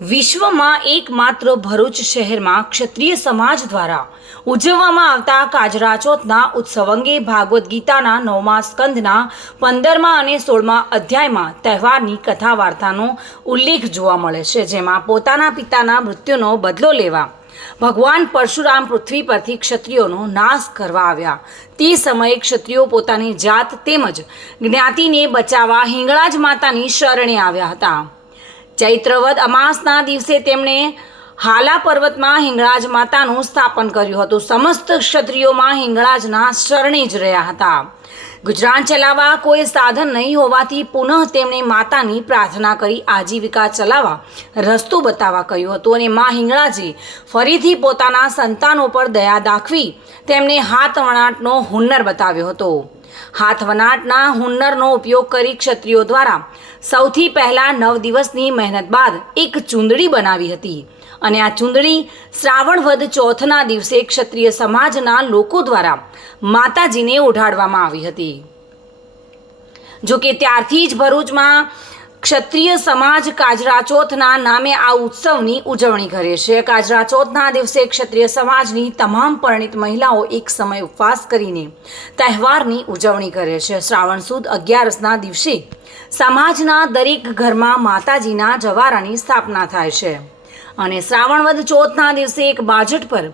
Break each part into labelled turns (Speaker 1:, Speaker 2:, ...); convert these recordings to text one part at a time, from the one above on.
Speaker 1: વિશ્વમાં એકમાત્ર ભરૂચ શહેરમાં ક્ષત્રિય સમાજ દ્વારા ઉજવવામાં આવતા કાજરા ચોથના ઉત્સવ અંગે ભાગવદ્ ગીતાના નવમા સ્કંદના પંદરમા અને સોળમા અધ્યાયમાં તહેવારની કથા વાર્તાનો ઉલ્લેખ જોવા મળે છે, જેમાં પોતાના પિતાના મૃત્યુનો બદલો લેવા, ભગવાન પરશુરામ પૃથ્વી પરથી ક્ષત્રિયોનો નાશ કરવા આવ્યા. તે સમયે ક્ષત્રિયો પોતાની જાત તેમજ જ્ઞાતિને બચાવવા હિંગળાજ માતાની શરણે આવ્યા હતા. ચૈત્રવદ અમાસના દિવસે તેમણે હાલા પર્વતમાં હિંગળાજ માતાનું સ્થાપન કર્યું હતું. સમસ્ત ક્ષત્રિયોમાં હિંગળાજના શરણે જ રહ્યા હતા. ગુજરાન ચલાવવા કોઈ સાધન નહીં હોવાથી પુનઃ તેમણે માતાની પ્રાર્થના કરી આજીવિકા ચલાવવા રસ્તો બતાવવા કહ્યું હતું અને મા હિંગળાજે ફરીથી પોતાના સંતાનો પર દયા દાખવી તેમને હાથ વણાટનો હુન્નર બતાવ્યો હતો. હાથ વનાટના હુન્નરનો ઉપયોગ કરી ક્ષત્રિયો દ્વારા સૌથી પહેલા નવ દિવસની મહેનત બાદ એક ચૂંદડી બનાવી હતી. અને આ ચૂંદડી શ્રાવણ વધ ચોથના દિવસે ક્ષત્રિય સમાજના લોકો દ્વારા માતાજીને ઓઢાડવામાં આવી હતી. જોકે ત્યારથી જ ભરૂચમાં ક્ષત્રિય સમાજ કાજરા ચોથના નામે આ ઉત્સવની ઉજવણી કરે છે. કાજરા ચોથના દિવસે ક્ષત્રિય સમાજની તમામ પરિણિત મહિલાઓ એક સમય ઉપવાસ કરીને તહેવારની ઉજવણી કરે છે. શ્રાવણ સુદ અગિયારસના દિવસે સમાજના દરેક ઘરમાં માતાજીના જવારાની સ્થાપના થાય છે. અને શ્રાવણ વદ ચોથના દિવસે એક બાજટ પર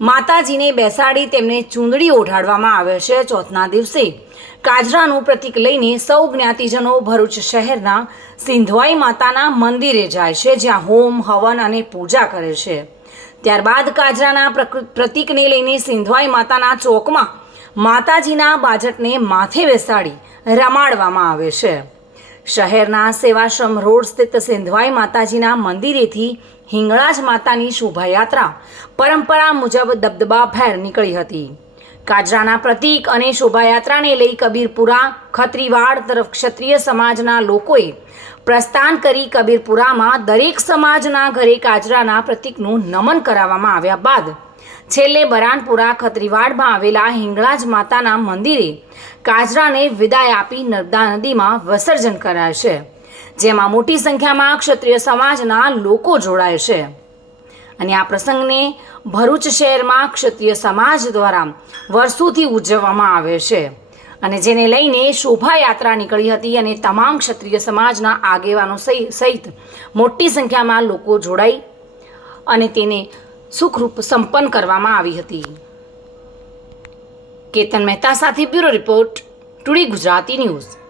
Speaker 1: માતાજીને બેસાડી તેમને ચૂંદડી ઓઢાડવામાં આવે છે ચોથના દિવસે. કાજરાનું પ્રતીક લઈને સૌ જ્ઞાતિજનો ભરૂચ શહેરના સિંધવાઈ માતાના મંદિરે જાય છે, જ્યાં હોમ, હવન અને પૂજા કરે છે. ત્યારબાદ કાજરાના પ્રતીકને લઈને સિંધવાઈ માતાના ચોકમાં માતાજીના બાજટને માથે બેસાડી રમાડવામાં આવે છે. શહેરના સેવાશ્રમ રોડ સ્થિત સિંધવાઈ માતાજીના મંદિરેથી હિંગળાજ માતાની શોભાયાત્રા પરંપરા મુજબ દબદબા ભેર નીકળી હતી. કાજરાના પ્રતીક અને શોભાયાત્રાને લઈ કબીરપુરા, ખત્રીવાડ તરફ ક્ષત્રિય સમાજના લોકોએ પ્રસ્થાન કરી કબીરપુરામાં દરેક સમાજના ઘરે કાજરાના પ્રતીકનું નમન કરાવવામાં આવ્યા બાદ છેલ્લે બરાનપુરા ખત્રીવાડમાં આવેલા હિંગળાજ માતાના મંદિરે કાજરાને વિદાય આપી નર્મદા નદીમાં વિસર્જન કરાય છે, જેમાં મોટી સંખ્યામાં ક્ષત્રિય સમાજના લોકો જોડાય છે. અને આ પ્રસંગને ભરૂચ શહેરમાં ક્ષત્રિય સમાજ દ્વારા વર્ષોથી ઉજવવામાં આવે છે અને જેને લઈને શોભાયાત્રા નીકળી હતી અને તમામ ક્ષત્રિય સમાજના આગેવાનો સહિ- સહિત મોટી સંખ્યામાં લોકો જોડાઈ અને તેને સુખરૂપ સંપન્ન કરવામાં આવી હતી. કેતન મહેતા સાથે bureau report today Gujarati news.